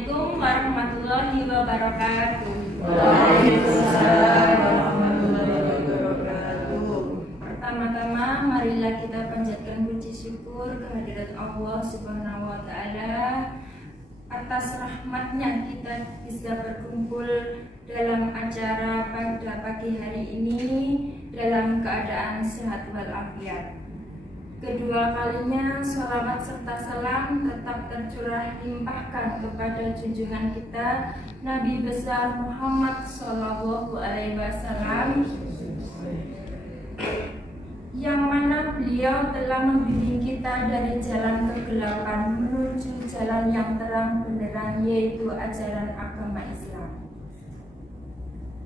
Assalamualaikum warahmatullahi wabarakatuh. Waalaikumsalam warahmatullahi wabarakatuh. Pertama-tama marilah kita panjatkan puji syukur kehadirat Allah Subhanahu wa taala atas rahmatnya kita bisa berkumpul dalam acara pada pagi hari ini dalam keadaan sehat walafiat. Kedua kalinya sholawat serta salam tetap tercurah limpahkan kepada junjungan kita Nabi besar Muhammad Shallallahu Alaihi Wasallam, yang mana beliau telah membimbing kita dari jalan kegelapan menuju jalan yang terang benderang, yaitu ajaran agama Islam.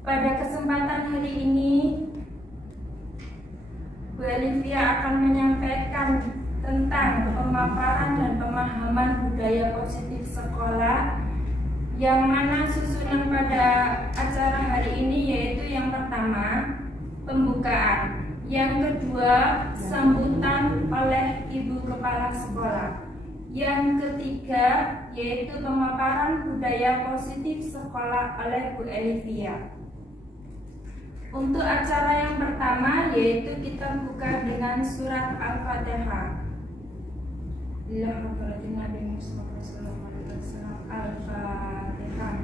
Pada kesempatan hari ini Bu Elivia akan menyampaikan tentang pemaparan dan pemahaman budaya positif sekolah, yang mana susunan pada acara hari ini yaitu yang pertama pembukaan, yang kedua sambutan oleh Ibu Kepala Sekolah, yang ketiga yaitu pemaparan budaya positif sekolah oleh Bu Elivia. Untuk acara yang pertama yaitu kita buka dengan surat Al-Fatihah. Al-Fatihah.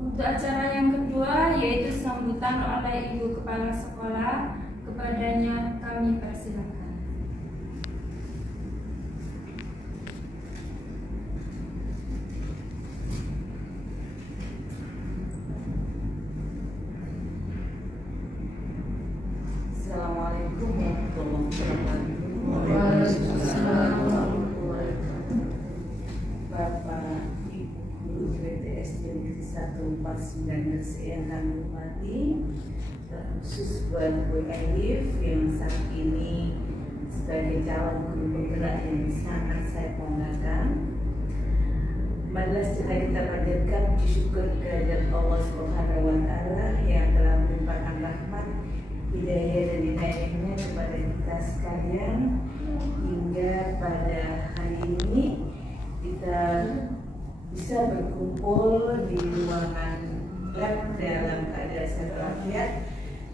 Untuk acara yang kedua yaitu sambutan oleh Ibu Kepala Sekolah, kepadanya kami persilakan. Assalamualaikum warahmatullahi wabarakatuh. Waalaikumsalam warahmatullahi wabarakatuh. Bapak Ibu Guru BTS Negeri 149 yang kami hormati, khusus buat Bu Elif yang saat ini sebagai calon guru penggerak yang sangat saya banggakan. Marilah setelah kita panjatkan puji syukur kehadirat Allah Subhanahu wa taala yang telah melimpahkan rahmat, hidayah dan inayahnya kepada kita sekalian, hingga pada hari ini kita bisa berkumpul di ruangan lab dalam keadaan sehat walafiat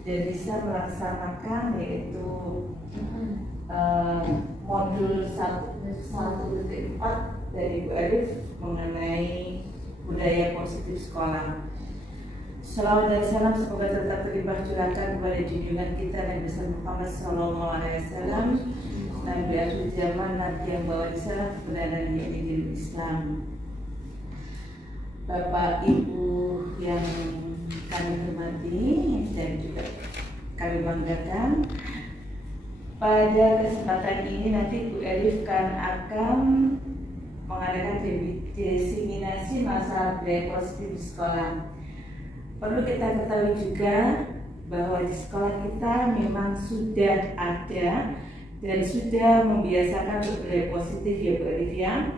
dan bisa melaksanakan yaitu modul 1.4 dari Bu Elif mengenai budaya positif sekolah. Salawat dan salam semoga tetap terlimpah curahkan kepada junjungan kita Nabi besar Muhammad Sallallahu Alaihi Wasallam, Nabi akhir zaman, Nabi yang bawa risalah kebenaran di Islam. Bapak Ibu yang kami hormati dan juga kami banggakan, pada kesempatan ini nanti Bu Elif akan mengadakan diseminasi masalah budaya positif di sekolah. Perlu kita ketahui juga bahwa di sekolah kita memang sudah ada dan sudah membiasakan budaya positif ya Bu Elivia.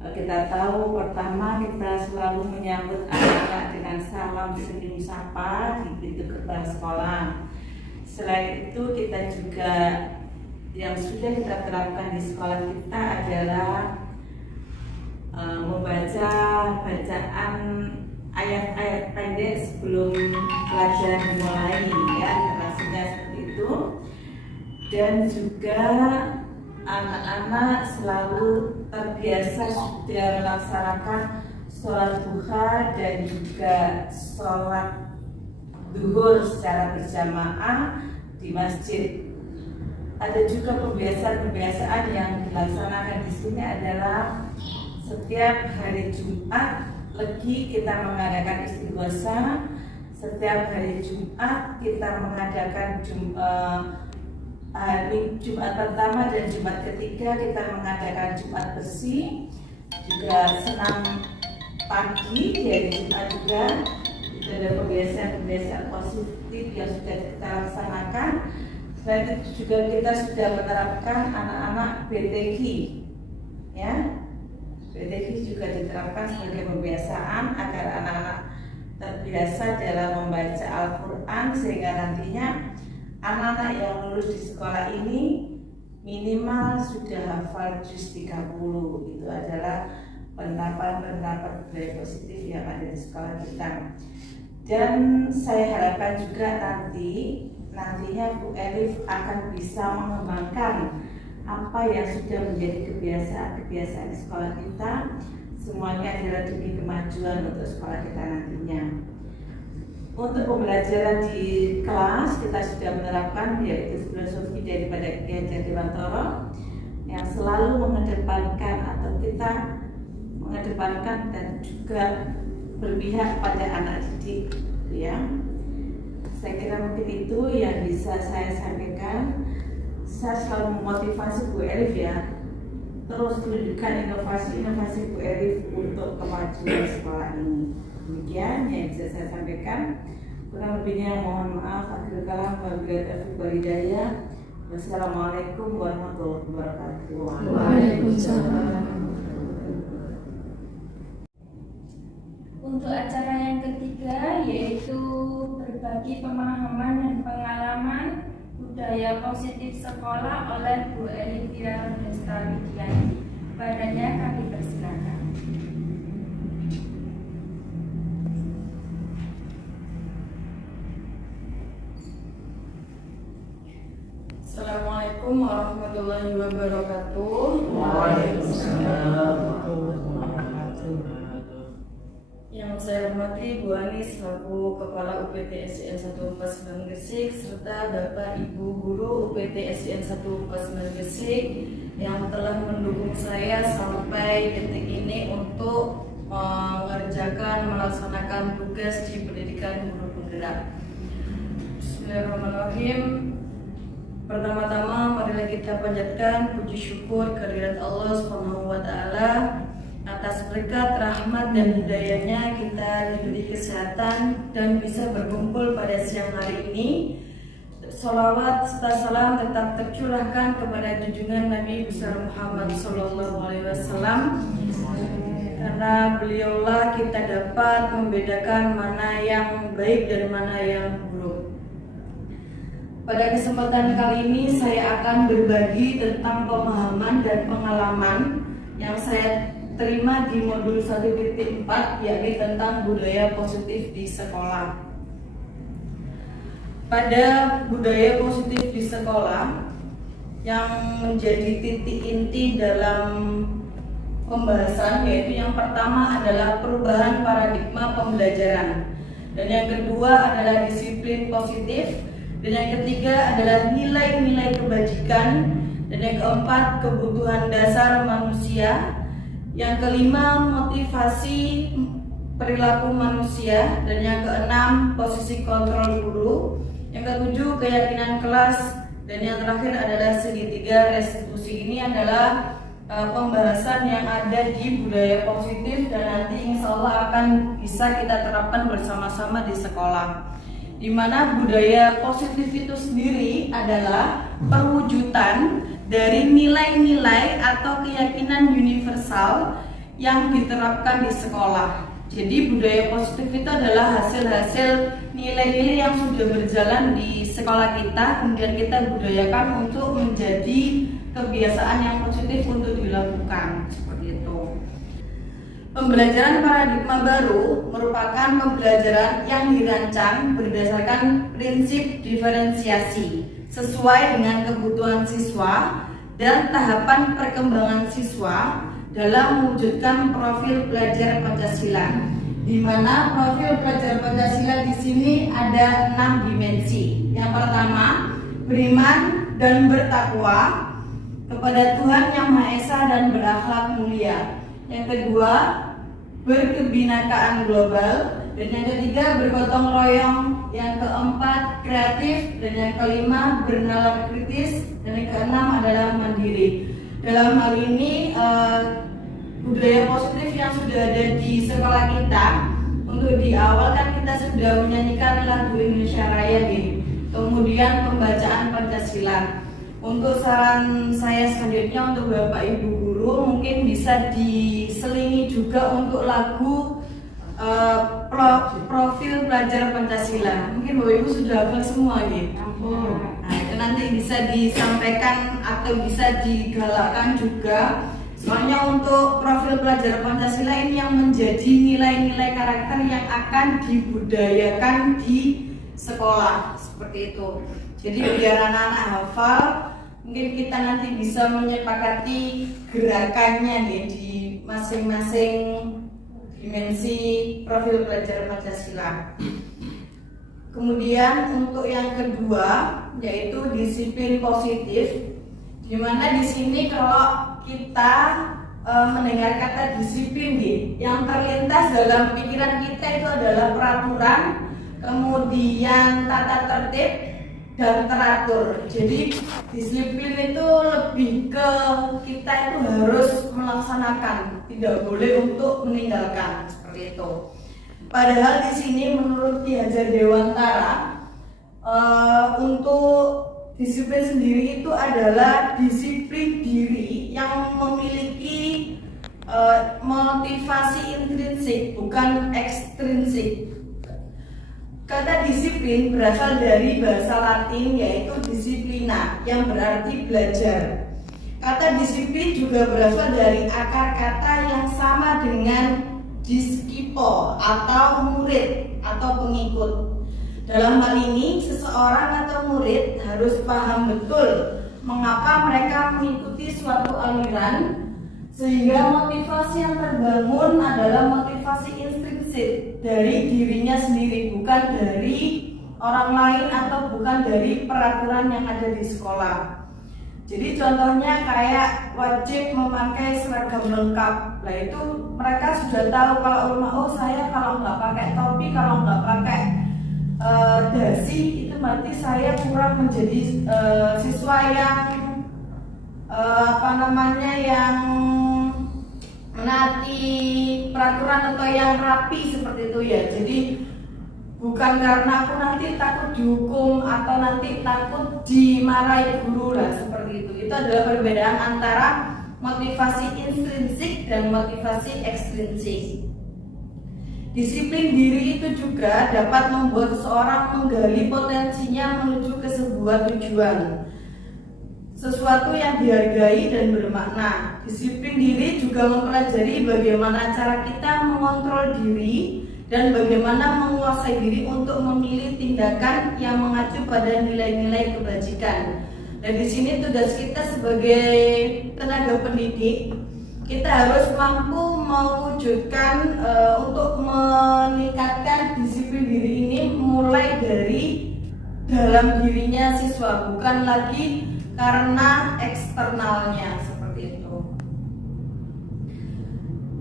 Kita tahu pertama kita selalu menyambut anak-anak dengan salam senyum sapa di pintu gerbang sekolah. Selain itu kita juga yang sudah kita terapkan di sekolah kita adalah membaca bacaan ayat-ayat pendek sebelum pelajaran dimulai, ya, rasanya seperti itu. Dan juga anak-anak selalu terbiasa sudah melaksanakan sholat duha dan juga sholat duhur secara berjamaah di masjid. Ada juga kebiasaan-kebiasaan yang dilaksanakan di sini adalah setiap hari Jumat Legi kita mengadakan istighosa. Setiap hari Jumat kita mengadakan Jumat pertama dan Jumat ketiga kita mengadakan Jumat bersih, juga senam pagi dari Jumat juga. Itu ada kebiasaan-kebiasaan positif yang sudah kita laksanakan. Selain itu juga kita sudah menerapkan anak-anak BTG, ya. BTG juga diterapkan sebagai pembiasaan agar anak-anak terbiasa dalam membaca Al-Quran, sehingga nantinya anak-anak yang lulus di sekolah ini minimal sudah hafal juz 30. Itu adalah penerapan budaya positif yang ada di sekolah kita. Dan saya harapkan juga nantinya Bu Elif akan bisa mengembangkan apa yang sudah menjadi kebiasaan di sekolah kita. Semuanya adalah demi kemajuan untuk sekolah kita nantinya. Untuk pembelajaran di kelas kita sudah menerapkan yaitu filosofi daripada Kiai Jatiwantoro yang selalu mengedepankan atau kita mengedepankan dan juga berpihak pada anak didik, ya. Saya kira mungkin itu yang bisa saya sampaikan. Saya selalu memotivasi Bu Elif ya, terus tunjukkan inovasi Bu Elif untuk kemajuan sekolah ini. Demikian yang bisa saya sampaikan. Kurang lebihnya mohon maaf. Akhirul kalam, wabillahi taufiq wal hidayah. Wassalamualaikum warahmatullahi wabarakatuh. Waalaikumsalam. Untuk acara yang ketiga yaitu berbagi pemahaman dan pengalaman budaya positif sekolah oleh Bu Elvira Destawidianti. Padanya kami persilakan. Assalamualaikum warahmatullahi wabarakatuh. Waalaikumsalam. Yang saya hormati Bu Anis selaku Kepala UPT SDN 149 Gresik serta Bapak Ibu Guru UPT SDN 149 Gresik yang telah mendukung saya sampai detik ini untuk melaksanakan tugas di pendidikan guru penggerak. Bismillahirrahmanirrahim. Pertama-tama marilah kita panjatkan puji syukur kehadirat Allah SWT atas berkat rahmat dan hidayahnya kita diberi kesehatan dan bisa berkumpul pada siang hari ini. Sholawat serta salam tetap tercurahkan kepada junjungan Nabi besar Muhammad SAW, karena beliaulah kita dapat membedakan mana yang baik dan mana yang buruk. Pada kesempatan kali ini saya akan berbagi tentang pemahaman dan pengalaman yang saya terima di modul 1.4, yakni tentang budaya positif di sekolah. Pada budaya positif di sekolah yang menjadi titik inti dalam pembahasan, yaitu yang pertama adalah perubahan paradigma pembelajaran, dan yang kedua adalah disiplin positif, dan yang ketiga adalah nilai-nilai kebajikan, dan yang keempat kebutuhan dasar manusia, yang kelima motivasi perilaku manusia, dan yang keenam posisi kontrol guru, yang ketujuh keyakinan kelas, dan yang terakhir adalah segitiga restitusi. Ini adalah pembahasan yang ada di budaya positif dan nanti insya Allah akan bisa kita terapkan bersama-sama di sekolah, di mana budaya positif itu sendiri adalah perwujudan dari nilai-nilai atau keyakinan universal yang diterapkan di sekolah. Jadi budaya positif itu adalah hasil-hasil nilai-nilai yang sudah berjalan di sekolah kita, kemudian kita budayakan untuk menjadi kebiasaan yang positif untuk dilakukan, seperti itu. Pembelajaran paradigma baru merupakan pembelajaran yang dirancang berdasarkan prinsip diferensiasi sesuai dengan kebutuhan siswa dan tahapan perkembangan siswa dalam mewujudkan profil pelajar Pancasila, di mana profil pelajar Pancasila di sini ada 6 dimensi. Yang pertama, beriman dan bertakwa kepada Tuhan Yang Maha Esa dan berakhlak mulia. Yang kedua, berkebinakaan global, dan yang ketiga bergotong royong, yang keempat kreatif, dan yang kelima bernalar kritis, dan yang keenam adalah mandiri. Dalam hal ini budaya positif yang sudah ada di sekolah kita, untuk di awal kan kita sudah menyanyikan lagu Indonesia Raya nih, kemudian pembacaan Pancasila. Untuk saran saya selanjutnya untuk Bapak Ibu Guru, mungkin bisa diselingi juga untuk lagu profil pelajar Pancasila. Mungkin Bapak Ibu sudah hafal semua gitu. Nah, itu nanti bisa disampaikan atau bisa digalakkan juga. Soalnya untuk profil pelajar Pancasila ini yang menjadi nilai-nilai karakter yang akan dibudayakan di sekolah seperti itu. Jadi biar anak-anak hafal, mungkin kita nanti bisa menyepakati gerakannya nih di masing-masing dimensi profil pelajar Pancasila. Kemudian untuk yang kedua yaitu disiplin positif, di mana di sini kalau kita mendengar kata disiplin yang terlintas dalam pikiran kita itu adalah peraturan, kemudian tata tertib dan teratur. Jadi disiplin itu lebih ke kita itu harus melaksanakan, tidak boleh untuk meninggalkan seperti itu. Padahal di sini menurut Ki Hajar Dewantara untuk disiplin sendiri itu adalah disiplin diri yang memiliki motivasi intrinsik, bukan ekstrinsik. Kata disiplin berasal dari bahasa Latin yaitu disciplina yang berarti belajar. Kata disiplin juga berasal dari akar kata yang sama dengan disciple atau murid atau pengikut. Dalam hal ini seseorang atau murid harus paham betul mengapa mereka mengikuti suatu aliran, sehingga motivasi yang terbangun adalah motivasi intrinsik dari dirinya sendiri, bukan dari orang lain atau bukan dari peraturan yang ada di sekolah. Jadi contohnya kayak wajib memakai seragam lengkap. Nah itu mereka sudah tahu kalau saya kalau nggak pakai topi, kalau nggak pakai dasi itu berarti saya kurang menjadi siswa yang yang menaati peraturan atau yang rapi seperti itu ya. Jadi bukan karena aku nanti takut dihukum atau nanti takut dimarahi guru lah seperti itu. Itu adalah perbedaan antara motivasi intrinsik dan motivasi ekstrinsik. Disiplin diri itu juga dapat membuat seseorang menggali potensinya menuju ke sebuah tujuan, sesuatu yang dihargai dan bermakna. Disiplin diri juga mempelajari bagaimana cara kita mengontrol diri dan bagaimana menguasai diri untuk memilih tindakan yang mengacu pada nilai-nilai kebajikan. Dan di sini tugas kita sebagai tenaga pendidik, kita harus mampu mewujudkan untuk meningkatkan disiplin diri ini mulai dari dalam dirinya siswa, bukan lagi karena eksternalnya seperti itu.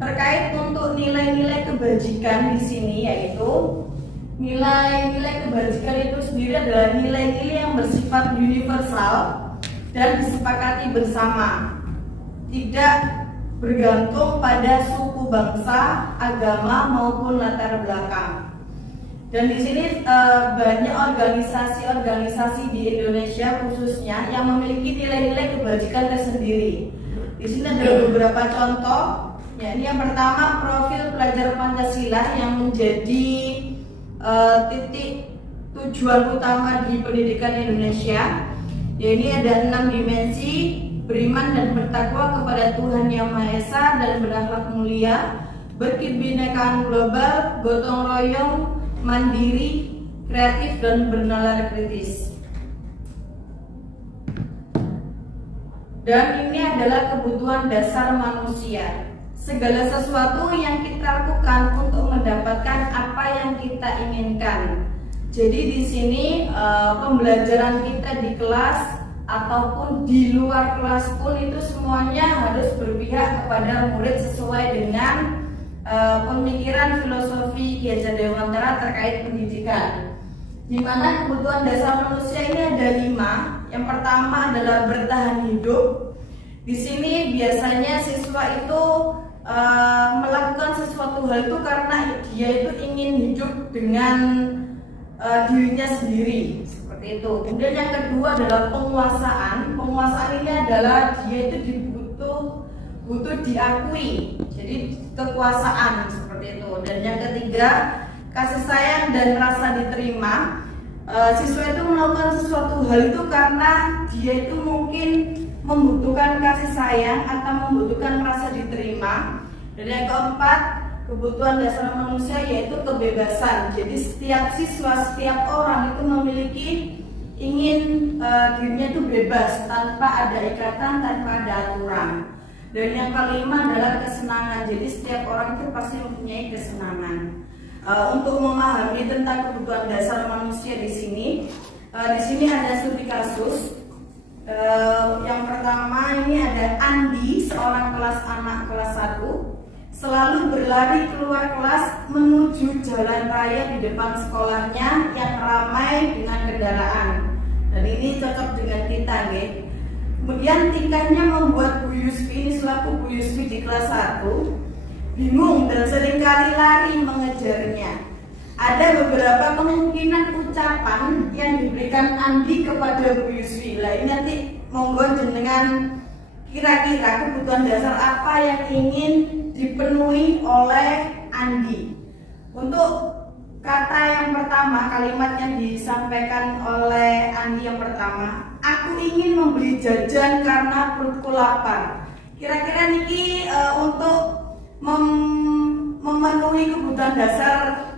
Terkait untuk nilai-nilai kebajikan di sini yaitu nilai-nilai kebajikan itu sendiri adalah nilai-nilai yang bersifat universal dan disepakati bersama, tidak bergantung pada suku, bangsa, agama maupun latar belakang. Dan di sini banyak organisasi-organisasi di Indonesia khususnya yang memiliki nilai-nilai kebajikan tersendiri. Di sini ada beberapa contoh. Ya, ini yang pertama profil pelajar Pancasila yang menjadi titik tujuan utama di pendidikan Indonesia. Ya, ini ada 6 dimensi: beriman dan bertakwa kepada Tuhan Yang Maha Esa dan berakhlak mulia, berkebinekaan global, gotong royong, mandiri, kreatif dan bernalar kritis. Dan ini adalah kebutuhan dasar manusia. Segala sesuatu yang kita lakukan untuk mendapatkan apa yang kita inginkan. Jadi di sini pembelajaran kita di kelas ataupun di luar kelas pun itu semuanya harus berpihak kepada murid sesuai dengan pemikiran filosofi Ki Hajar Dewantara terkait pendidikan. Di mana kebutuhan dasar manusia ini ada 5. Yang pertama adalah bertahan hidup. Di sini biasanya siswa itu melakukan sesuatu hal itu karena dia itu ingin hidup dengan dirinya sendiri seperti itu. Kemudian yang kedua adalah penguasaan. Penguasaan ini adalah dia itu butuh diakui, jadi kekuasaan seperti itu. Dan yang ketiga, kasih sayang dan rasa diterima. Siswa itu melakukan sesuatu hal itu karena dia itu mungkin membutuhkan kasih sayang atau membutuhkan rasa diterima. Dan yang keempat, kebutuhan dasar manusia yaitu kebebasan. Jadi setiap siswa, setiap orang itu memiliki ingin dirinya itu bebas tanpa ada ikatan, tanpa ada aturan. Dan yang kelima adalah kesenangan. Jadi setiap orang itu pasti mempunyai kesenangan. Untuk memahami tentang kebutuhan dasar manusia di sini ada studi kasus. Yang pertama ini ada Andi, seorang anak kelas 1, selalu berlari keluar kelas menuju jalan raya di depan sekolahnya yang ramai dengan kendaraan. Dan ini cocok dengan kita, nggih. Kemudian tingkahnya membuat Bu Yusfi ini selaku Bu Yusfi di kelas 1 bingung dan seringkali lari mengejarnya. Ada beberapa kemungkinan ucapan yang diberikan Andi kepada Bu Yusfi. Lah ini nanti monggo jenengan kira-kira kebutuhan dasar apa yang ingin dipenuhi oleh Andi. Untuk kata yang pertama, kalimat yang disampaikan oleh Andi yang pertama, aku ingin membeli jajan karena perutku lapar. Kira-kira niki untuk memenuhi kebutuhan dasar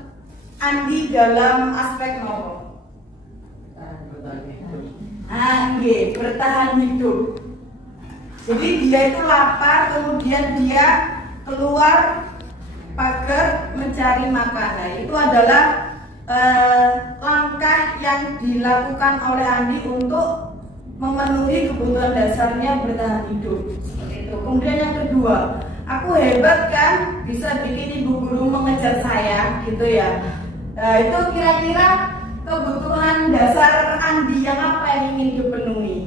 Andi dalam aspek nopo? Bertahan hidup. Jadi dia itu lapar, kemudian dia keluar pagar mencari makanan. Itu adalah langkah yang dilakukan oleh Andi untuk memenuhi kebutuhan dasarnya bertahan hidup. Seperti itu. Kemudian yang kedua, aku hebat kan, bisa bikin ibu guru mengejar saya, gitu ya. Nah, itu kira-kira kebutuhan dasar Andi yang apa yang ingin dipenuhi?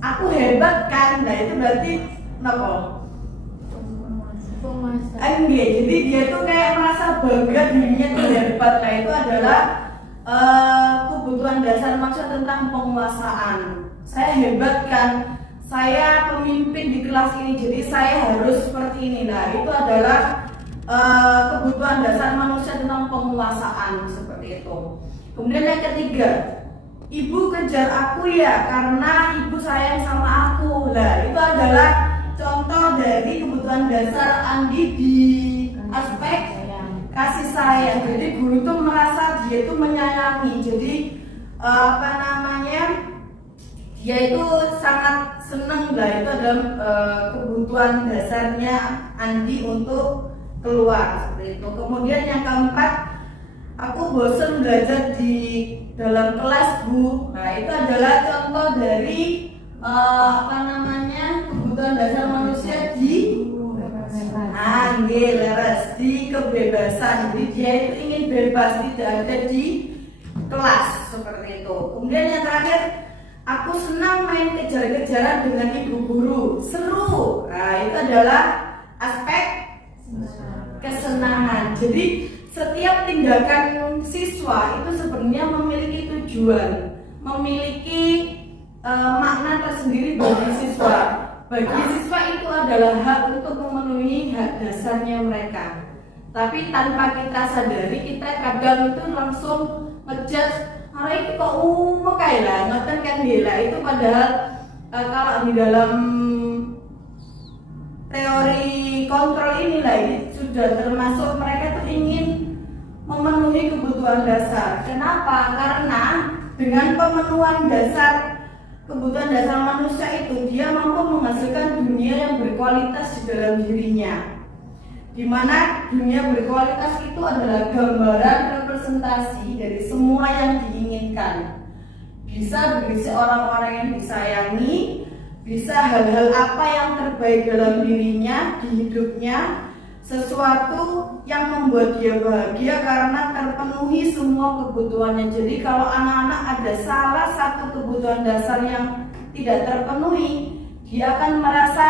Aku hebat kan, nah itu berarti apa? Jadi dia tuh kayak merasa bangga dirinya tuh hebat. Nah itu adalah kebutuhan dasar maksud tentang penguasaan. Saya hebat kan, saya pemimpin di kelas ini, jadi saya harus seperti ini. Nah itu adalah kebutuhan dasar manusia tentang penguasaan seperti itu. Kemudian yang ketiga, ibu kejar aku ya karena ibu sayang sama aku. Nah itu adalah contoh dari kebutuhan dasar Andi di aspek kasih sayang. Jadi guru itu merasa dia itu menyayangi. Jadi dia itu sangat senang lah. Itu adalah kebutuhan dasarnya Andi untuk keluar seperti itu. Kemudian yang keempat, aku bosan belajar di dalam kelas Bu. Nah itu adalah contoh dari kebutuhan dasar manusia di leres, di kebebasan. Jadi dia itu ingin bebas, tidak ada di kelas seperti itu. Kemudian yang terakhir, aku senang main kejar-kejaran dengan ibu guru, seru. Nah itu adalah aspek kesenangan. Jadi setiap tindakan siswa itu sebenarnya memiliki tujuan, memiliki makna tersendiri bagi siswa. Bagi siswa itu adalah hak untuk memenuhi hak dasarnya mereka. Tapi tanpa kita sadari, kita kadang itu langsung ngejudge, hari ini kok kayak lah, ngoten kan gila. Itu padahal kalau di dalam teori kontrol inilah, ini sudah termasuk mereka tuh ingin memenuhi kebutuhan dasar. Kenapa? Karena dengan pemenuhan dasar kebutuhan dasar manusia itu, dia mampu menghasilkan dunia yang berkualitas di dalam dirinya. Dimana dunia berkualitas itu adalah gambaran representasi dari semua yang diinginkan. Bisa berisi orang-orang yang disayangi, bisa hal-hal apa yang terbaik dalam dirinya, di hidupnya, sesuatu yang membuat dia bahagia karena terpenuhi semua kebutuhannya. Jadi kalau anak-anak ada salah satu kebutuhan dasar yang tidak terpenuhi, dia akan merasa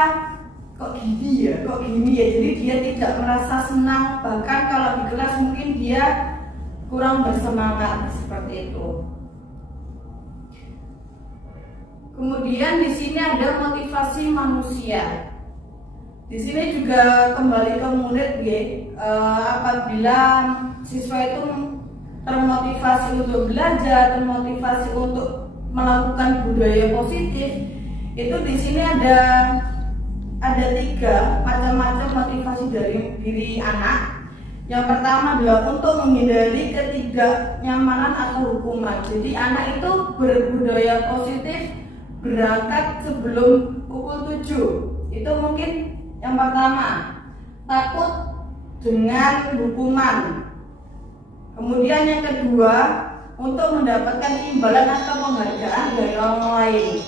kok gini ya. Jadi dia tidak merasa senang, bahkan kalau di kelas mungkin dia kurang bersemangat seperti itu. Kemudian di sini ada motivasi manusia. Di sini juga kembali ke murid, apabila siswa itu termotivasi untuk belajar, termotivasi untuk melakukan budaya positif, itu di sini ada 3 macam-macam motivasi dari diri anak. Yang pertama adalah untuk menghindari ketidaknyamanan atau hukuman. Jadi anak itu berbudaya positif berangkat sebelum pukul 7. Itu mungkin yang pertama, takut dengan hukuman. Kemudian yang kedua, untuk mendapatkan imbalan atau penghargaan dari orang lain.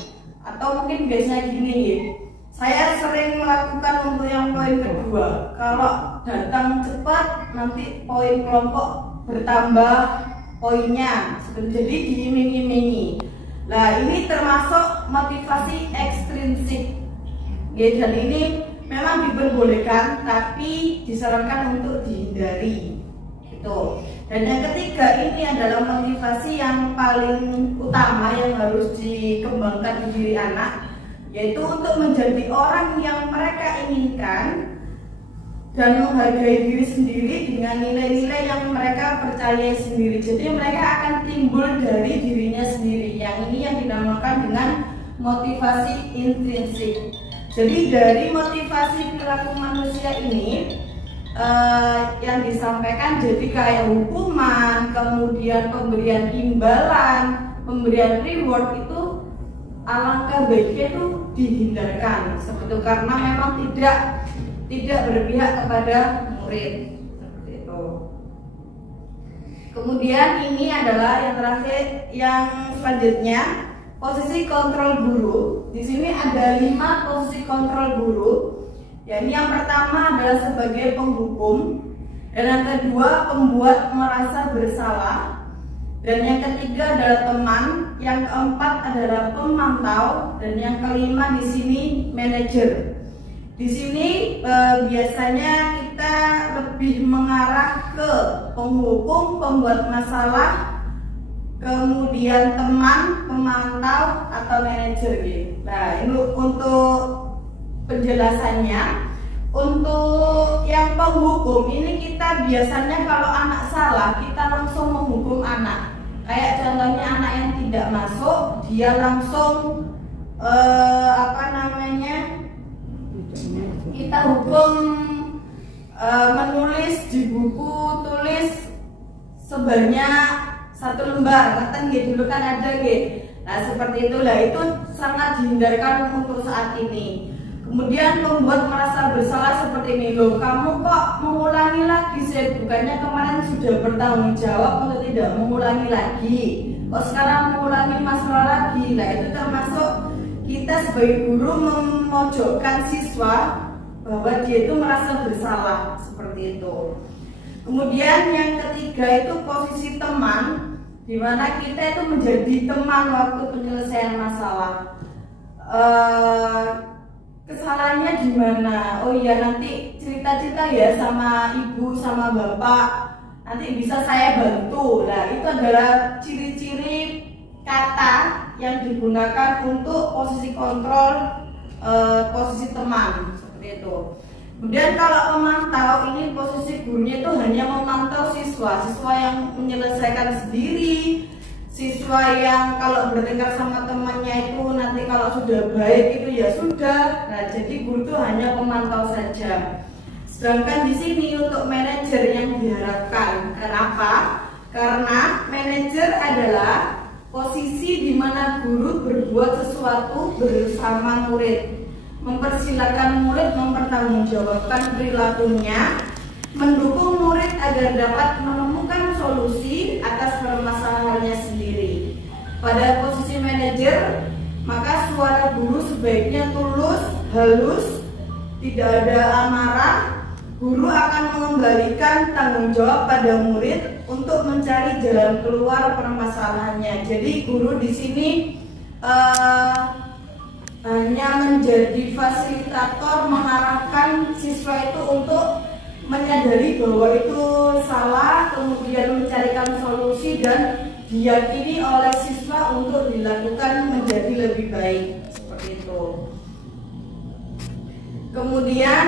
Atau mungkin biasanya gini, saya sering melakukan untuk yang poin kedua. Kalau datang cepat, nanti poin kelompok bertambah poinnya. Jadi diiming-imingi. Nah, ini termasuk motivasi ekstrinsik. Dan ini memang diperbolehkan, tapi disarankan untuk dihindari. Gitu. Dan yang ketiga, ini adalah motivasi yang paling utama yang harus dikembangkan di diri anak, yaitu untuk menjadi orang yang mereka inginkan dan menghargai diri sendiri dengan nilai-nilai yang mereka percaya sendiri. Jadi mereka akan timbul dari dirinya sendiri. Yang ini yang dinamakan dengan motivasi intrinsik. Jadi dari motivasi perilaku manusia ini yang disampaikan jadi kayak hukuman, kemudian pemberian imbalan, pemberian reward, itu alangkah baiknya itu dihindarkan seperti itu, karena memang tidak berpihak kepada murid seperti itu. Kemudian ini adalah yang terakhir, yang selanjutnya, posisi kontrol guru. Di sini ada 5 posisi kontrol guru. Yang pertama adalah sebagai penghukum, dan yang kedua pembuat merasa bersalah, dan yang ketiga adalah teman, yang keempat adalah pemantau, dan yang kelima di sini manajer. Di sini biasanya kita lebih mengarah ke penghukum, pembuat masalah, kemudian teman, pemantau, atau manajer. Nah, ini untuk penjelasannya. Untuk yang penghukum ini, kita biasanya kalau anak salah, kita langsung menghukum anak. Kayak contohnya anak yang tidak masuk, dia langsung kita hukum menulis di buku tulis sebanyak 1 lembar. Kan dulu kan ada gitu. Nah, seperti itulah, itu sangat dihindarkan untuk saat ini. Kemudian membuat merasa bersalah seperti ini, loh kamu kok mengulangi lagi sih, bukannya kemarin sudah bertanggung jawab untuk tidak mengulangi lagi, kok sekarang mengulangi masalah lagi. Nah, itu termasuk kita sebagai guru memojokkan siswa bahwa dia itu merasa bersalah seperti itu. Kemudian yang ketiga itu posisi teman, di mana kita itu menjadi teman waktu penyelesaian masalah. Kesalahannya di mana? Oh iya, nanti cerita-cerita ya sama ibu sama bapak, nanti bisa saya bantu. Nah, itu adalah ciri-ciri kata yang digunakan untuk posisi kontrol, posisi teman seperti itu. Kemudian kalau memantau, ini posisi gurunya itu hanya memantau siswa yang menyelesaikan sendiri, siswa yang kalau bertengkar sama temannya itu nanti kalau sudah baik itu ya sudah. Nah, jadi guru itu hanya pemantau saja. Sedangkan di sini untuk manajer yang diharapkan. Kenapa? Karena manajer adalah posisi di mana guru berbuat sesuatu bersama murid, mempersilahkan murid mempertanggungjawabkan perilakunya, mendukung murid agar dapat menemukan solusi atas permasalahannya sendiri. Pada posisi manajer, maka suara guru sebaiknya tulus, halus, tidak ada amarah. Guru akan mengembalikan tanggung jawab pada murid untuk mencari jalan keluar permasalahannya. Jadi guru di sini hanya menjadi fasilitator, mengarahkan siswa itu untuk menyadari bahwa itu salah, kemudian mencarikan solusi dan diyakini oleh siswa untuk dilakukan menjadi lebih baik seperti itu. Kemudian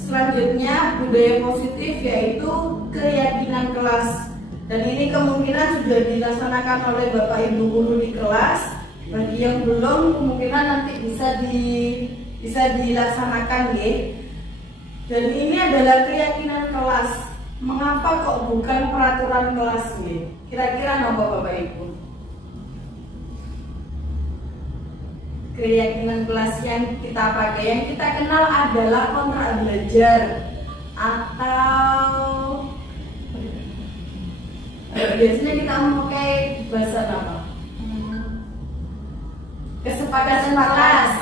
selanjutnya budaya positif yaitu keyakinan kelas, dan ini kemungkinan sudah dilaksanakan oleh Bapak Ibu guru di kelas. Bagi yang belum, kemungkinan nanti bisa dilaksanakan ya. Dan ini adalah keyakinan kelas. Mengapa kok bukan peraturan kelas ya? Kira-kira apa Bapak Ibu? Keyakinan kelas yang kita pakai, yang kita kenal adalah kontrak belajar atau biasanya kita memakai bahasa apa? Kesepakatan kelas.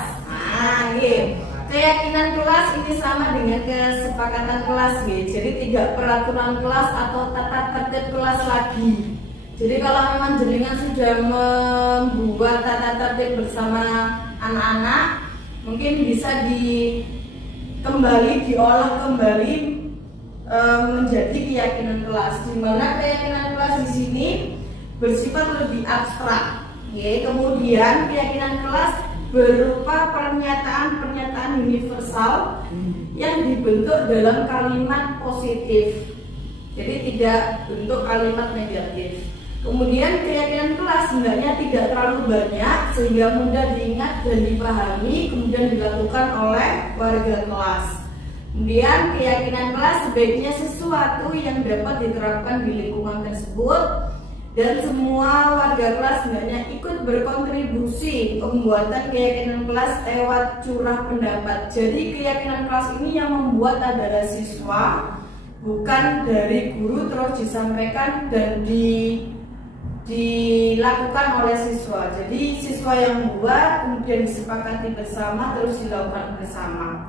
Gitu. Keyakinan kelas ini sama dengan kesepakatan kelas gitu. Jadi tidak peraturan kelas atau tata tertib kelas lagi. Jadi kalau memang jenengan sudah membuat tata tertib bersama anak-anak, mungkin bisa diolah kembali menjadi keyakinan kelas. Di mana keyakinan kelas di sini bersifat lebih abstrak. Kemudian keyakinan kelas berupa pernyataan-pernyataan universal yang dibentuk dalam kalimat positif. Jadi tidak bentuk kalimat negatif. Kemudian keyakinan kelas sebenarnya tidak terlalu banyak sehingga mudah diingat dan dipahami, kemudian dilakukan oleh warga kelas. Kemudian keyakinan kelas sebaiknya sesuatu yang dapat diterapkan di lingkungan tersebut, dan semua warga kelas sebenarnya ikut berkontribusi pembuatan keyakinan kelas lewat curah pendapat. Jadi keyakinan kelas ini yang membuat adalah siswa, bukan dari guru terus disampaikan dan dilakukan oleh siswa. Jadi siswa yang membuat, kemudian disepakati bersama, terus dilakukan bersama.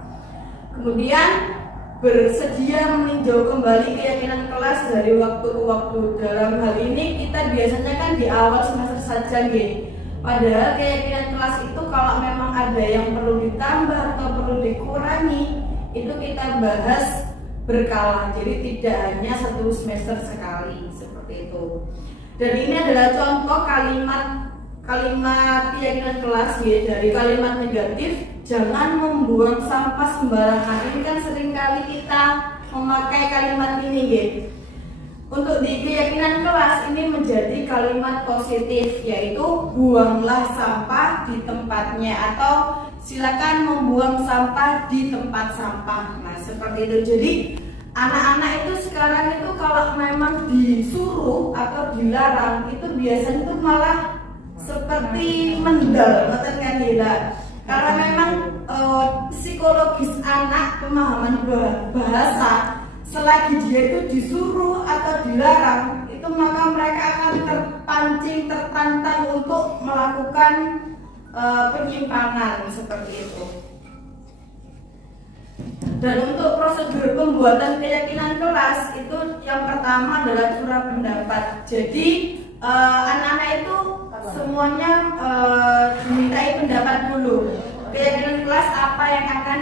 Kemudian bersedia meninjau kembali keyakinan kelas dari waktu ke waktu. Dalam hal ini kita biasanya kan di awal semester saja gitu. Padahal keyakinan kelas itu kalau memang ada yang perlu ditambah atau perlu dikurangi, itu kita bahas berkala. Jadi tidak hanya satu semester sekali seperti itu. Dan ini adalah contoh kalimat keyakinan kelas ya. Dari kalimat negatif, jangan membuang sampah sembarangan. Ini kan seringkali kita memakai kalimat ini ya. Untuk di keyakinan kelas ini menjadi kalimat positif, yaitu buanglah sampah di tempatnya, atau silakan membuang sampah di tempat sampah. Nah seperti itu. Jadi anak-anak itu sekarang itu kalau memang disuruh atau dilarang itu biasanya itu malah seperti mendal, kan ya. Karena memang psikologis anak, pemahaman bahasa, selagi dia itu disuruh atau dilarang, itu maka mereka akan terpancing, tertantang untuk melakukan penyimpangan seperti itu. Dan untuk prosedur pembuatan keyakinan kelas itu yang pertama adalah curah pendapat. Jadi anak-anak itu semuanya dimintai pendapat dulu. Keyakinan kelas apa yang akan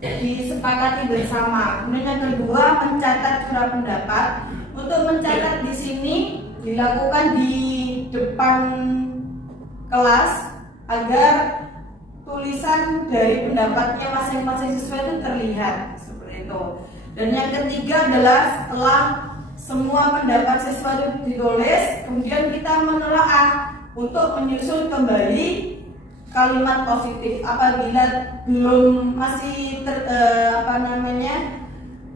disepakati bersama. Kemudian yang kedua, mencatat curah pendapat. Untuk mencatat di sini dilakukan di depan kelas agar tulisan dari pendapatnya masing-masing siswa itu terlihat seperti itu. Dan yang ketiga adalah setelah semua pendapat siswa itu ditulis, kemudian kita menelaah untuk menyusun kembali kalimat positif. Apabila belum masih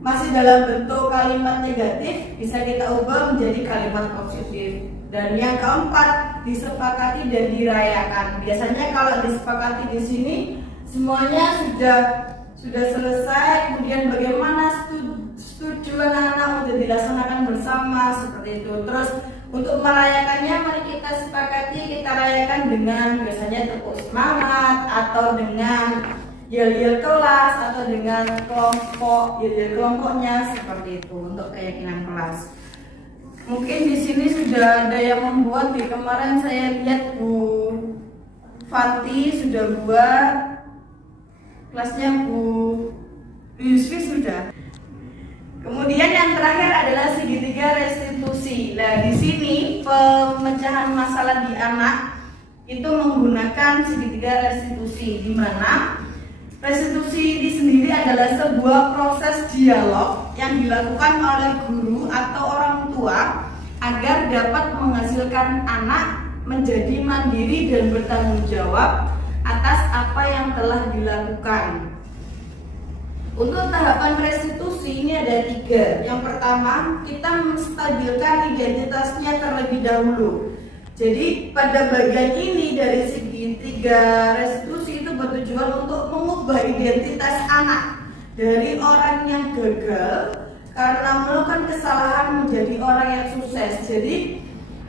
masih dalam bentuk kalimat negatif, bisa kita ubah menjadi kalimat positif. Dan yang keempat, disepakati dan dirayakan. Biasanya kalau disepakati di sini semuanya sudah selesai, kemudian bagaimana setuju anak-anak untuk dilaksanakan bersama seperti itu. Terus untuk merayakannya, mari kita sepakati, kita rayakan dengan biasanya tepuk semangat atau dengan yel-yel kelas atau dengan yel-yel kelompoknya seperti itu untuk keyakinan kelas. Mungkin di sini sudah ada yang membuat. Kemarin saya lihat Bu Fati sudah buat, kelasnya Bu Yusfi sudah. Kemudian yang terakhir adalah segitiga restitusi. Nah di sini pemecahan masalah di anak itu menggunakan segitiga restitusi, di mana restitusi ini sendiri adalah sebuah proses dialog yang dilakukan oleh guru atau orang tua agar dapat menghasilkan anak menjadi mandiri dan bertanggung jawab atas apa yang telah dilakukan. Untuk tahapan restitusi ini ada 3. Yang pertama, kita menstabilkan identitasnya terlebih dahulu. Jadi pada bagian ini dari segitiga restitusi itu bertujuan untuk mengubah identitas anak dari orang yang gagal karena melakukan kesalahan menjadi orang yang sukses. Jadi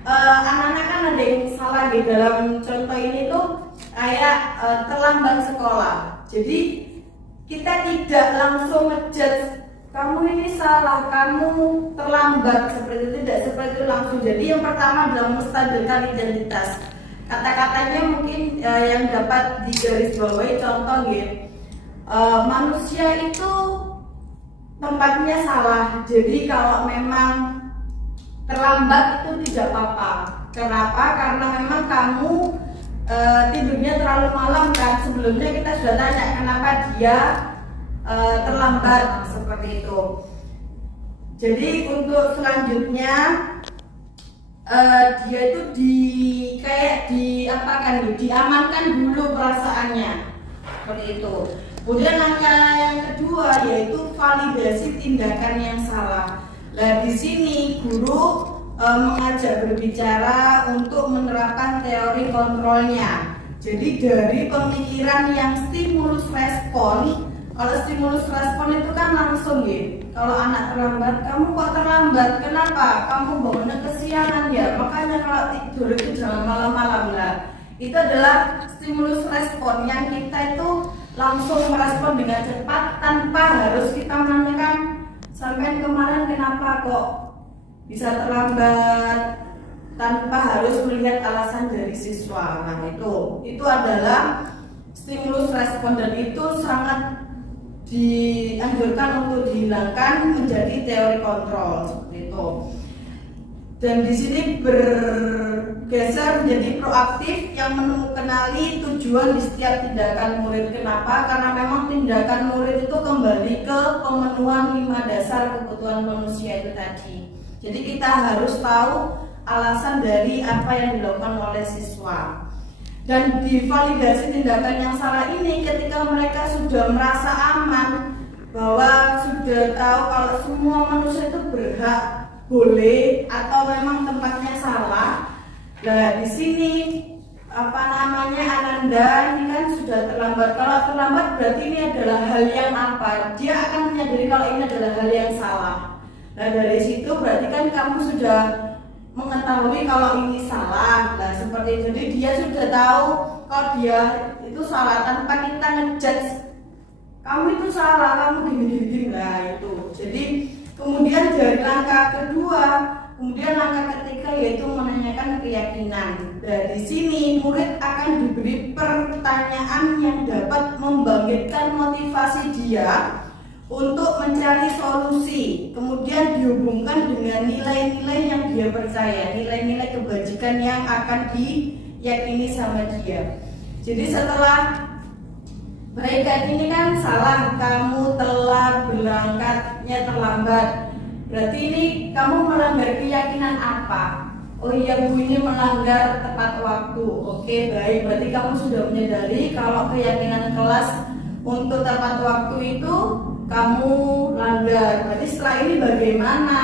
anak-anak kan ada yang salah di dalam contoh ini tuh kayak terlambat sekolah. Jadi kita tidak langsung ngejudge kamu ini salah, kamu terlambat, seperti itu, tidak seperti itu langsung. Jadi yang pertama adalah menstabilkan identitas. Kata-katanya mungkin yang dapat digarisbawahi contoh gitu. Manusia itu tempatnya salah. Jadi kalau memang terlambat itu tidak apa-apa. Kenapa? Karena memang kamu tidurnya terlalu malam kan. Sebelumnya kita sudah tanya kenapa dia terlambat seperti itu. Jadi untuk selanjutnya dia itu diamankan dulu perasaannya seperti itu. Kemudian langkah yang kedua yaitu validasi tindakan yang salah. Nah di sini guru mengajak berbicara untuk menerapkan teori kontrolnya. Jadi dari pemikiran yang stimulus respon. Kalau stimulus respon itu kan langsung ya. Kalau anak terlambat, kamu kok terlambat? Kenapa? Kamu bangunnya kesiangan ya. Makanya kalau tidur itu jangan malam-malam lah. Itu adalah stimulus respon yang kita itu langsung merespon dengan cepat tanpa harus kita menanyakan sampai kemarin kenapa kok bisa terlambat, tanpa harus melihat alasan dari siswa. Nah itu adalah stimulus respon dan itu sangat dianjurkan untuk dihilangkan menjadi teori kontrol seperti itu. Dan di sini bergeser menjadi proaktif yang mengenali tujuan di setiap tindakan murid. Kenapa? Karena memang tindakan murid itu kembali ke pemenuhan 5 dasar kebutuhan manusia itu tadi. Jadi kita harus tahu alasan dari apa yang dilakukan oleh siswa. Dan di validasi tindakan yang salah ini ketika mereka sudah merasa aman bahwa sudah tahu kalau semua manusia itu berhak, boleh atau memang tempatnya salah. Nah di sini Ananda ini kan sudah terlambat. Kalau terlambat berarti ini adalah hal yang apa? Dia akan menyadari kalau ini adalah hal yang salah. Nah dari situ berarti kan kamu sudah mengetahui kalau ini salah. Nah seperti itu, jadi dia sudah tahu kalau dia itu salah tanpa kita ngejudge kamu itu salah, kamu gini-gini. Nah itu. Jadi kemudian dari langkah kedua, kemudian langkah ketiga yaitu menanyakan keyakinan. Dari sini murid akan diberi pertanyaan yang dapat membangkitkan motivasi dia untuk mencari solusi, kemudian dihubungkan dengan nilai-nilai yang dia percaya, nilai-nilai kebajikan yang akan diyakini sama dia. Jadi setelah baik ini kan salah, kamu telah berangkatnya terlambat, berarti ini kamu melanggar keyakinan apa? Oh iya Bu, ini melanggar tepat waktu. Oke baik, berarti kamu sudah menyadari kalau keyakinan kelas untuk tepat waktu itu kamu langgar. Berarti setelah ini bagaimana?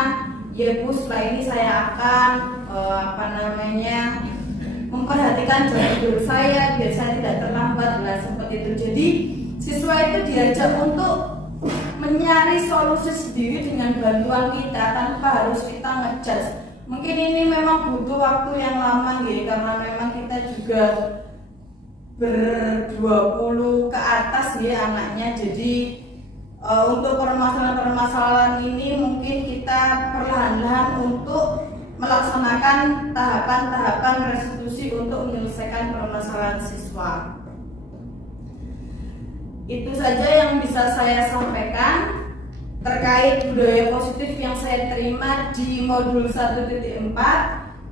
Ya Bu, setelah ini saya akan memperhatikan jam tidur saya biar saya tidak terlambat lah seperti itu. Jadi siswa itu diajak untuk mencari solusi sendiri dengan bantuan kita tanpa harus kita ngejudge. Mungkin ini memang butuh waktu yang lama ya, karena memang kita juga ber-20 ke atas ya anaknya. Jadi untuk permasalahan-permasalahan ini mungkin kita perlahan-lahan untuk melaksanakan tahapan-tahapan restitusi untuk menyelesaikan permasalahan siswa. Itu saja yang bisa saya sampaikan terkait budaya positif yang saya terima di modul 1.4.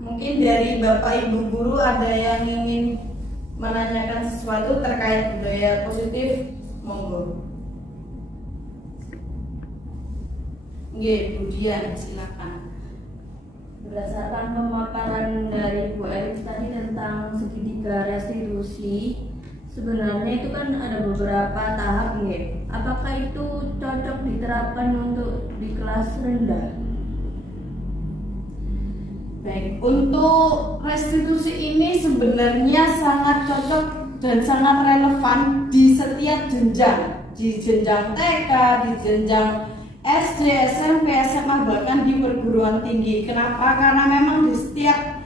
mungkin dari Bapak Ibu guru ada yang ingin menanyakan sesuatu terkait budaya positif, monggo. Nggih, Bu Dian, silakan. Berdasarkan pemaparan dari Bu Elis tadi tentang segitiga restitusi, sebenarnya itu kan ada beberapa tahap nggih. Apakah itu cocok diterapkan untuk di kelas rendah? Baik, untuk restitusi ini sebenarnya sangat cocok dan sangat relevan di setiap jenjang, di jenjang TK, di jenjang SD, SMP, SMA, bahkan di perguruan tinggi. Kenapa? Karena memang di setiap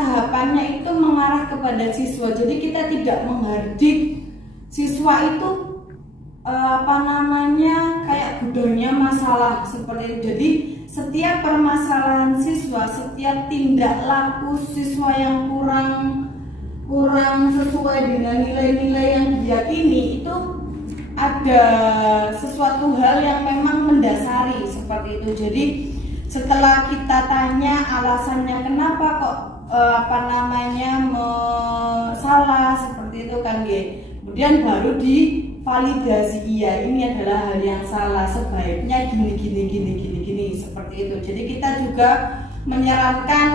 tahapannya itu mengarah kepada siswa. Jadi kita tidak menghardik siswa itu kayak gudangnya masalah seperti itu. Jadi setiap permasalahan siswa, setiap tindak laku siswa yang kurang sesuai dengan nilai-nilai yang diyakini itu ada sesuatu hal yang memang mendasari seperti itu. Jadi setelah kita tanya alasannya kenapa kok salah seperti itu kan kemudian baru divalidasi, iya ini adalah hal yang salah, sebaiknya gini seperti itu. Jadi kita juga menyarankan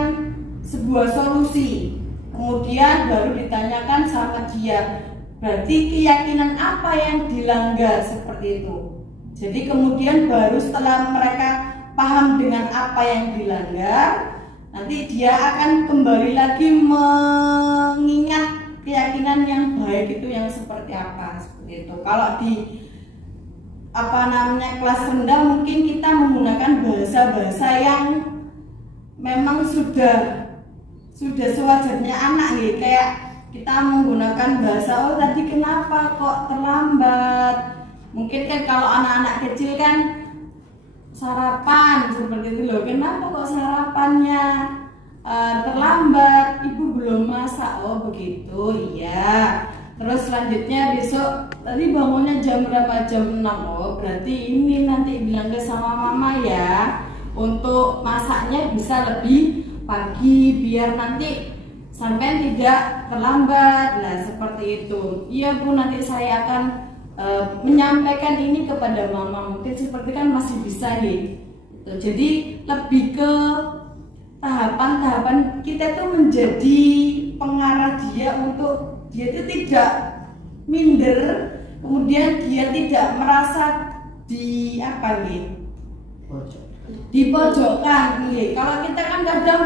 sebuah solusi, kemudian baru ditanyakan sama dia, berarti keyakinan apa yang dilanggar seperti itu. Jadi kemudian baru setelah mereka paham dengan apa yang dilanggar, nanti dia akan kembali lagi mengingat keyakinan yang baik itu yang seperti apa seperti itu. Kalau di kelas rendah mungkin kita menggunakan bahasa-bahasa yang memang sudah sewajarnya anak nih, kayak kita menggunakan bahasa tadi kenapa kok terlambat. Mungkin kan kalau anak-anak kecil kan sarapan seperti itu loh, kenapa kok sarapannya terlambat, ibu belum masak, oh begitu, iya. Terus selanjutnya besok tadi bangunnya jam berapa, jam 6, oh berarti ini nanti bilang ke sama mama ya untuk masaknya bisa lebih pagi biar nanti sampai tidak terlambat. Nah seperti itu, iya Bu, nanti saya akan menyampaikan ini kepada mama, mungkin seperti kan masih bisa nih. Jadi lebih ke tahapan-tahapan kita tuh menjadi pengarah dia untuk dia itu tidak minder, kemudian dia tidak merasa dipojokkan nih. Kalau kita kan kadang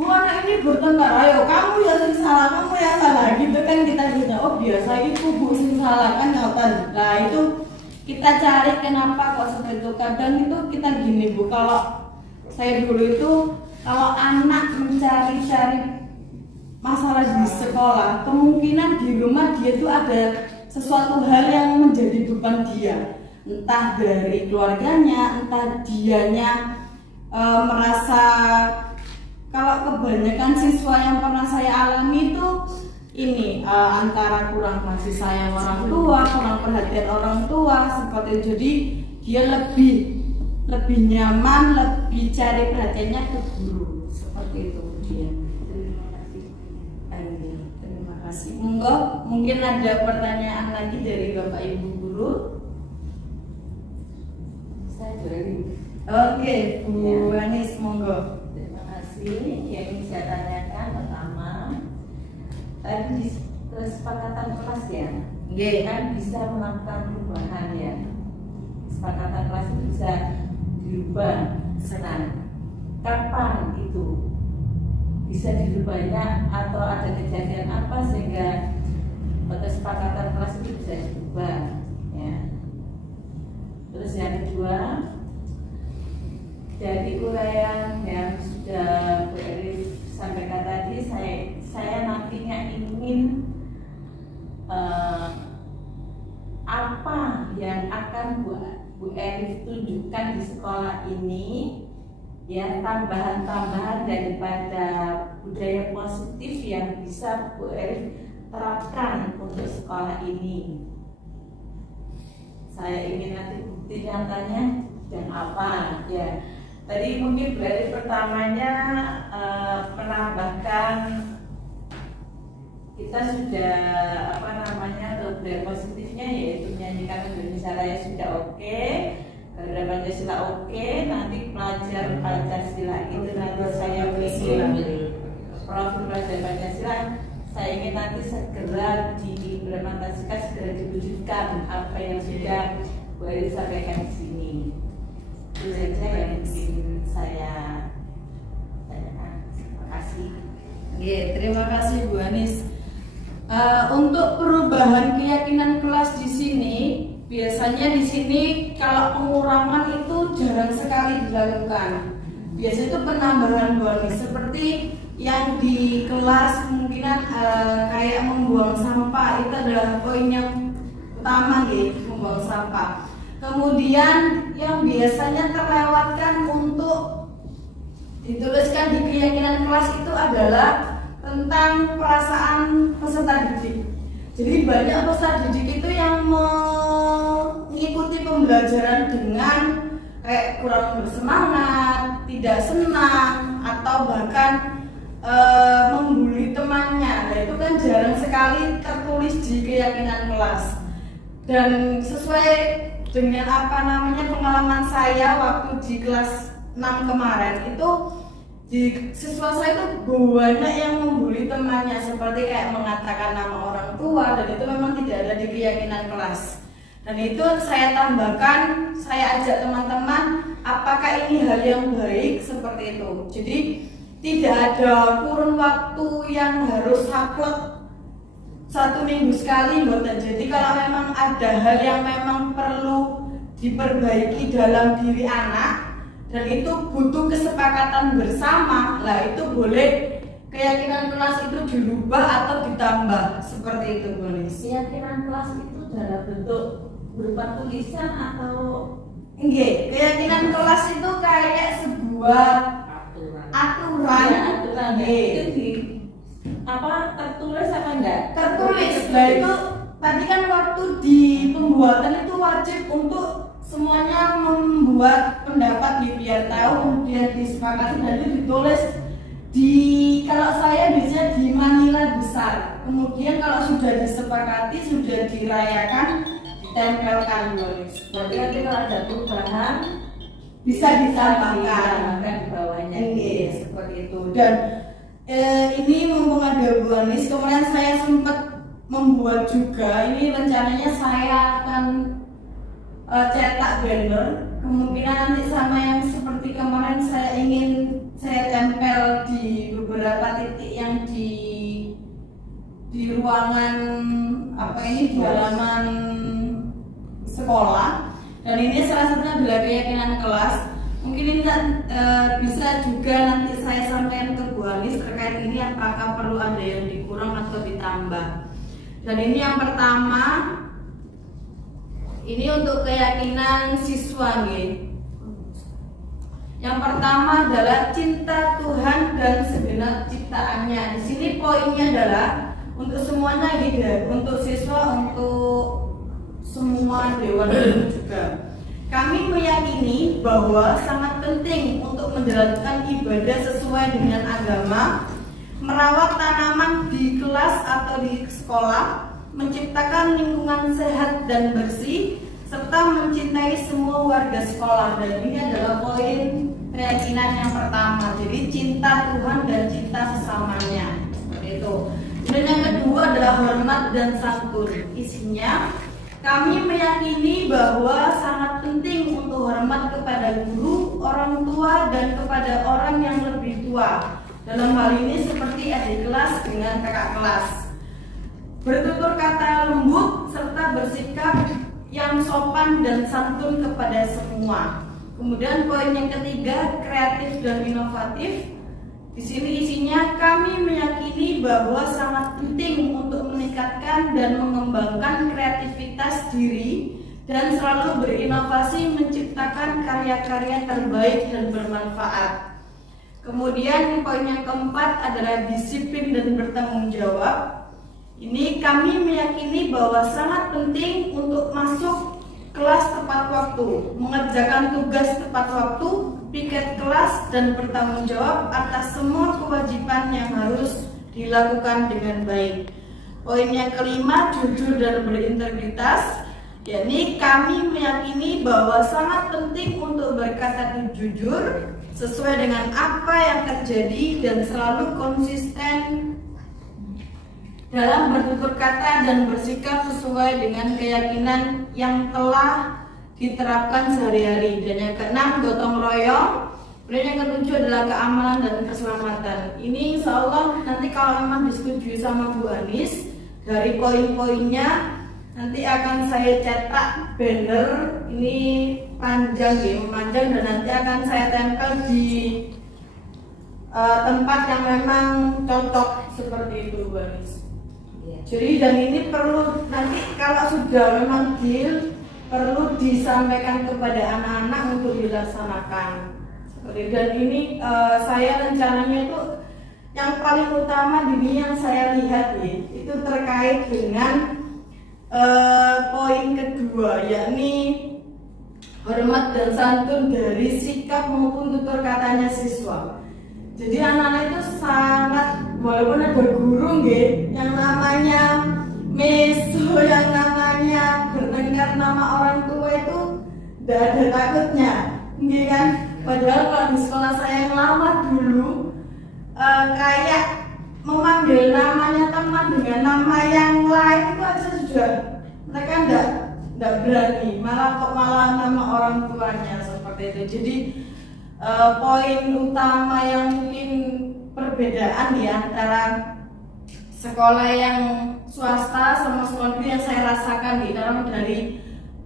Bu anak ini bertengkar, ayo kamu yang salah, kamu yang salah gitu kan, kita bilang oh biasa itu Bu sing salah kan ngapain. Nah itu kita cari kenapa kok seperti itu. Kadang itu kita gini Bu, kalau saya dulu itu kalau anak mencari-cari masalah di sekolah, kemungkinan di rumah dia itu ada sesuatu hal yang menjadi beban dia, entah dari keluarganya, entah dianya merasa. Kalau kebanyakan siswa yang pernah saya alami itu ini antara kurang kasih sayang orang tua, kurang perhatian orang tua seperti itu. Jadi dia lebih nyaman, lebih cari perhatiannya ke guru seperti itu dia. Terima kasih. Mungkin ada pertanyaan lagi dari Bapak Ibu guru. Saya juga. Oke, Bu Anis, monggo. Yang ingin saya tanyakan pertama, tadi di kesepakatan kelas ya, kan bisa melakukan perubahan ya. Kesepakatan kelas itu bisa dirubah senang. Kapan itu bisa dirubahnya, atau ada kejadian apa sehingga kesepakatan kelas itu bisa dirubah ya. Terus yang kedua, dari uraian yang sudah Bu Elis sampaikan tadi, saya nantinya ingin apa yang akan Bu Elis tunjukkan di sekolah ini ya, tambahan-tambahan daripada budaya positif yang bisa Bu Elis terapkan untuk sekolah ini. Saya ingin nanti bukti nyatanya dan apa ya. Tadi mungkin dari pertamanya menambahkan kita sudah budaya positifnya yaitu menyanyikan Indonesia Raya sudah oke, Garuda Pancasila oke, nanti pelajar Pancasila itu nanti saya ingin profil pelajar Pancasila saya ingin nanti segera diimplementasikan, segera diwujudkan apa yang sudah Bu Elis sampaikan di sini. Itu saja yang ingin saya tanyakan. Terima kasih. Oke, terima kasih Bu Anis. Untuk perubahan keyakinan kelas di sini, biasanya di sini kalau pengurangan itu jarang sekali dilakukan. Biasanya itu penambahan Bu Anis, seperti yang di kelas kemungkinan kayak membuang sampah itu adalah poin yang utama gitu, membuang sampah. Kemudian yang biasanya terlewatkan untuk dituliskan di keyakinan kelas itu adalah tentang perasaan peserta didik. Jadi banyak peserta didik itu yang mengikuti pembelajaran dengan kayak kurang bersemangat, tidak senang, atau bahkan membuli temannya. Nah, itu kan jarang sekali tertulis di keyakinan kelas. Dan sesuai dengan pengalaman saya waktu di kelas 6 kemarin itu di siswa saya itu banyak yang membuli temannya, seperti kayak mengatakan nama orang tua, dan itu memang tidak ada di keyakinan kelas. Dan itu saya tambahkan, saya ajak teman-teman, apakah ini hal yang baik seperti itu. Jadi tidak ada kurun waktu yang harus saklek 1 minggu sekali, buatan. Jadi kalau memang ada hal yang memang perlu diperbaiki dalam diri anak dan itu butuh kesepakatan bersama, lah itu boleh keyakinan kelas itu dirubah atau ditambah seperti itu, boleh. Keyakinan kelas itu dalam bentuk berupa tulisan atau enggak? Keyakinan kelas itu kayak sebuah aturan. Itu di tertulis apa enggak? Tertulis. Nah itu tadi kan waktu di pembuatan itu wajib untuk semuanya membuat pendapat biar tahu, kemudian disepakati dan itu ditulis di, kalau saya biasanya di manila besar. Kemudian kalau sudah disepakati, sudah dirayakan, ditempelkan. Berarti nanti kalau ada perubahan bisa ditambahkan di bawahnya. Seperti itu. Dan ini mumpung ada Bu Anis, kemarin saya sempat membuat juga. Ini rencananya saya akan cetak banner. Kemungkinan nanti sama yang seperti kemarin saya ingin saya tempel di beberapa titik yang di ruangan di halaman sekolah. Dan ini salah satunya adalah keyakinan kelas. Mungkin ini bisa juga nanti saya sampaikan ke Bu Anis terkait ini, apakah perlu ada yang dikurang atau ditambah. Dan ini yang pertama, ini untuk keyakinan siswa nih. Yang pertama adalah cinta Tuhan dan segenap ciptaannya. Di sini poinnya adalah untuk semuanya gitu, untuk siswa, untuk semua dewan guru juga. Kami meyakini bahwa sangat penting untuk menjalankan ibadah sesuai dengan agama, merawat tanaman di kelas atau di sekolah, menciptakan lingkungan sehat dan bersih, serta mencintai semua warga sekolah. Dan ini adalah poin keyakinan yang pertama. Jadi cinta Tuhan dan cinta sesamanya. Seperti itu. Dan yang kedua adalah hormat dan santun. Isinya, kami meyakini bahwa sangat penting untuk hormat kepada guru, orang tua, dan kepada orang yang lebih tua. Dalam hal ini seperti adik kelas dengan kakak kelas. Bertutur kata lembut serta bersikap yang sopan dan santun kepada semua. Kemudian poin yang ketiga, kreatif dan inovatif. Di sini isinya, kami meyakini bahwa sangat penting untuk meningkatkan dan mengembangkan kreativitas diri dan selalu berinovasi menciptakan karya-karya terbaik dan bermanfaat. Kemudian poin yang keempat adalah disiplin dan bertanggung jawab. Ini kami meyakini bahwa sangat penting untuk masuk kelas tepat waktu, mengerjakan tugas tepat waktu, piket kelas dan bertanggung jawab atas semua kewajiban yang harus dilakukan dengan baik. Poin yang kelima, jujur dan berintegritas, yakni kami meyakini bahwa sangat penting untuk berkata jujur sesuai dengan apa yang terjadi dan selalu konsisten dalam bertutur kata dan bersikap sesuai dengan keyakinan yang telah diterapkan sehari-hari. Dan yang keenam, gotong royong. Dan yang ketujuh adalah keamanan dan keselamatan. Ini insya Allah nanti kalau memang disetujui sama Bu Anis, dari poin-poinnya nanti akan saya cetak banner ini panjang ya, memanjang, dan nanti akan saya tempel di tempat yang memang cocok seperti itu Bu Anis. Jadi dan ini perlu nanti kalau sudah memang deal perlu disampaikan kepada anak-anak untuk dilaksanakan. Dan ini saya rencananya itu yang paling utama di yang saya lihat ya, itu terkait dengan poin kedua, yakni hormat dan santun dari sikap maupun tutur katanya siswa. Jadi anak-anak itu sangat, walaupun ada guru yang namanya meso, yang namanya bertengkar nama orang tua itu tidak ada takutnya, kan? Padahal kalau di sekolah saya yang lama dulu kayak memanggil namanya teman dengan nama yang lain itu aja sudah mereka tidak berani, malah nama orang tuanya seperti itu. Jadi poin utama yang mungkin perbedaan di antara sekolah yang swasta sama sekolah negeri yang saya rasakan karena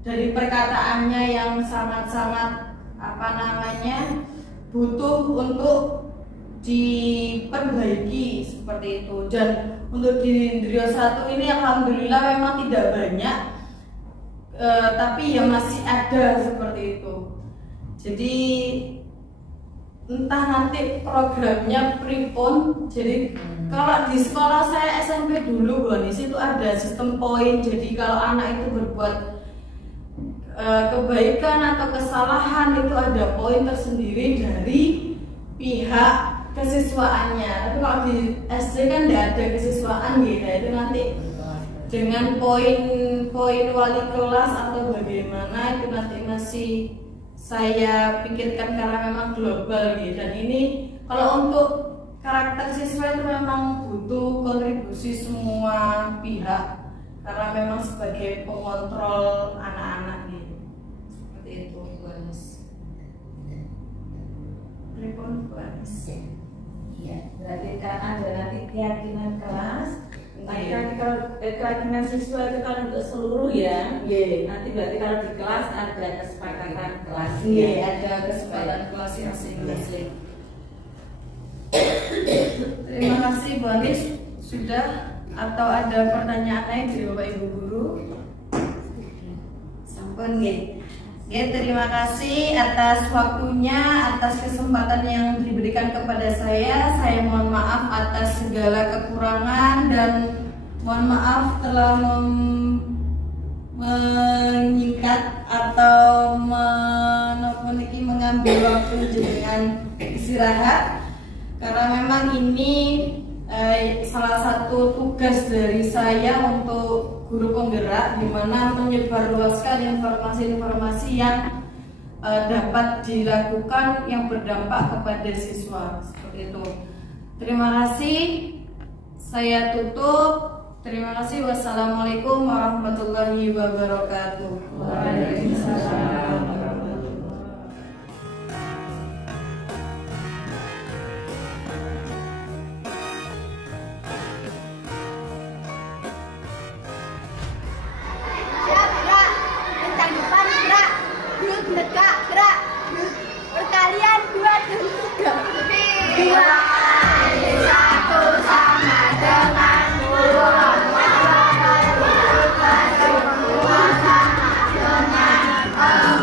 dari perkataannya yang sangat-sangat butuh untuk diperbaiki seperti itu. Dan untuk di Indrio 1 ini alhamdulillah memang tidak banyak, tapi ya masih ada seperti itu. Jadi entah nanti programnya pripun. Jadi kalau di sekolah saya SMP dulu Bu Anis itu ada sistem poin. Jadi kalau anak itu berbuat kebaikan atau kesalahan itu ada poin tersendiri dari pihak kesiswaannya. Tapi kalau di SD kan tidak ada kesiswaan gitu. Itu nanti dengan poin wali kelas atau bagaimana itu nanti masih saya pikirkan karena memang global gitu. Dan ini kalau untuk karakter siswa itu memang butuh kontribusi semua pihak karena memang sebagai pengontrol anak-anak gitu. Seperti itu Bu Anis. Telepon Bu Anis. Iya, berarti kan ada nanti keyakinan kelas. Nanti kalau keyakinan siswa itu kan untuk seluruh ya. Nanti berarti kalau di kelas ada kesepakatan kelas. Ada kesepakatan kelas masing-masing. Terima kasih Bu Anis. Sudah atau ada pertanyaan lain dari Bapak Ibu guru? Sampun nggih. Terima kasih atas waktunya, atas kesempatan yang diberikan kepada saya. Saya mohon maaf atas segala kekurangan dan mohon maaf telah menyingkat atau mengambil waktu dengan istirahat. Karena memang ini salah satu tugas dari saya untuk guru penggerak, di mana menyebarluaskan informasi-informasi yang dapat dilakukan yang berdampak kepada siswa seperti itu. Terima kasih. Saya tutup. Terima kasih. Wassalamualaikum warahmatullahi wabarakatuh. Waalaikumsalam. Gerak, perkalian 2 dan 3. 2 1 sama dengan 2 sama dengan 4.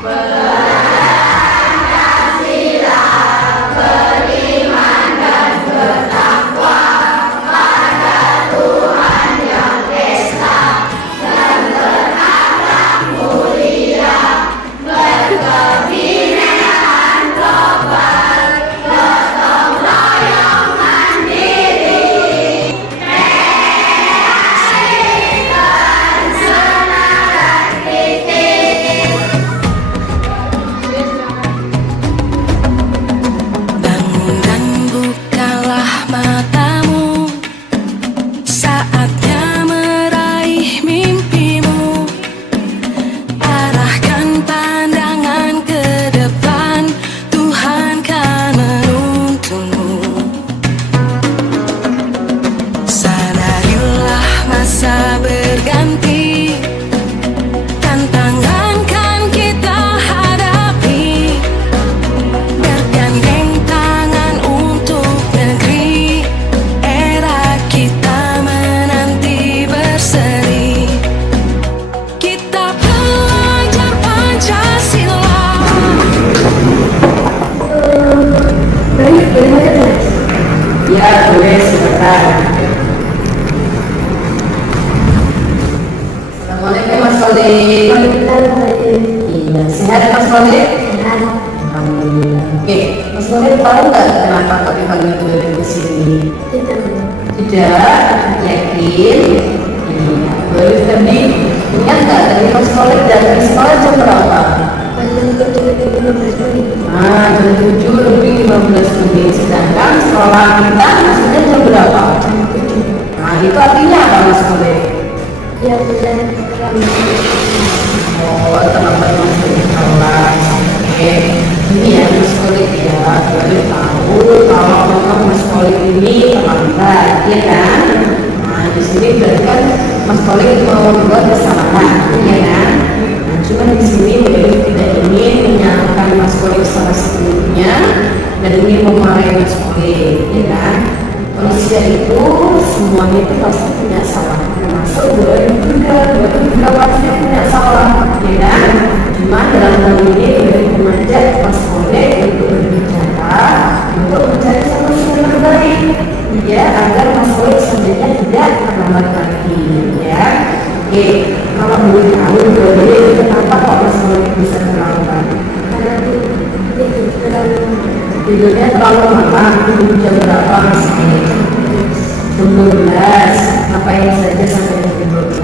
Bangun dan bukalah matamu, saatnya meraih mimpimu. Arahkan pandangan ke depan, Tuhan kan menuntunmu. Sadarilah masa berganti, tantangan kan kita hadapi. Bergandeng tangan untuk negeri, era kita menanti berseri. Kita pelajar Pancasila. Ya, boleh sebentar. Assalamualaikum Mas Kolik. Iya, sehat Mas Kolik? Alhamdulillah. Oke, Mas Kolik tahu nggak kenapa kok dipanggil beliau ke sini? Tidak. Yakin? Iya. Boleh tadi ingat nggak tadi Mas Kolik datang ke sekolah jam berapa? Jam 7 lebih 15 menit. Sedangkan sekolah kita maksudnya jam berapa? Nah, itu artinya apa Mas Kolik? Oh, teman-teman masuk di kelas. Oke, ini ya Mas Kolik ya. Boleh tahu kalau Mas Kolik ini terlambat, ya kan? Nah, di sini berarti kan Mas Kolik mau membuat kesalahan, ya kan? Nah, cuma di sini boleh tidak ingin menyalahkan Mas Kolik secara sepenuhnya dan ingin memarahi Mas Kolik, ya kan? Manusia itu semuanya itu pasti punya salah, termasuk boleh juga pasti punya salah, ya kan? Cuma dalam hal ini boleh mengajak Mas Kolik untuk berbicara, untuk mencari solusi yang terbaik, ya, agar Mas Kolik sebenarnya tidak terlambat lagi, ya. Oke, kalau boleh tahu boleh kenapa kok Mas Kolik bisa terlambat? Tidurnya terlalu malam, tidur jam berapa Mas Kolik? Jam 12. Ngapain saja sampai jam 12?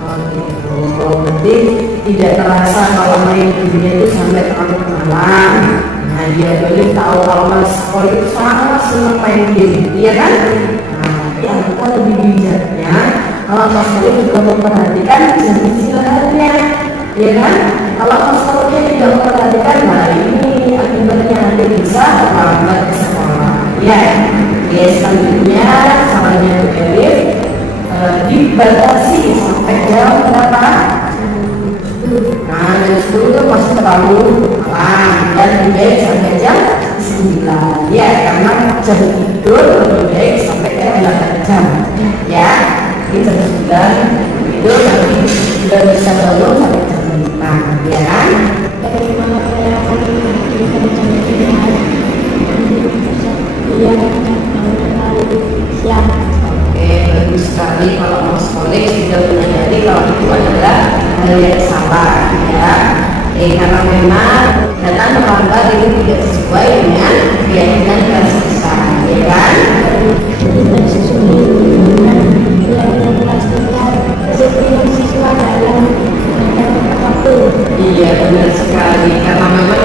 Oh gitu, berarti tidak terasa kalau main tidurnya itu sampai terlalu malam. Nah, dia boleh tahu kalau Mas Kolik itu sangat senang main game, iya kan? Nah, yang itu lebih bijaknya kalau Mas Kolik juga memperhatikan jam istirahatnya, ya kan? Kalau Mas Kolik tidak memperhatikan, nah ini akibatnya nanti bisa terlambat ke sekolah. Ya, selanjutnya salahnya Bu Elif dibatasi sampai jam berapa? Nah, jam 10 itu masih terlalu malam dan lebih baik sampai jam 9. Ya, karena jam tidur lebih baik sampai jam 8 jam. Ya, di jam 9 tidur nanti sudah bisa bangun sampai jam 5. Ya kan? Oke, bagus sekali kalau Mas Kolik sudah menyadari kalau itu adalah hal yang salah, ya. Karena memang datang terlambat itu tidak sesuai dengan keyakinan kelas kita, ya kan? Iya, benar sekali. Karena memang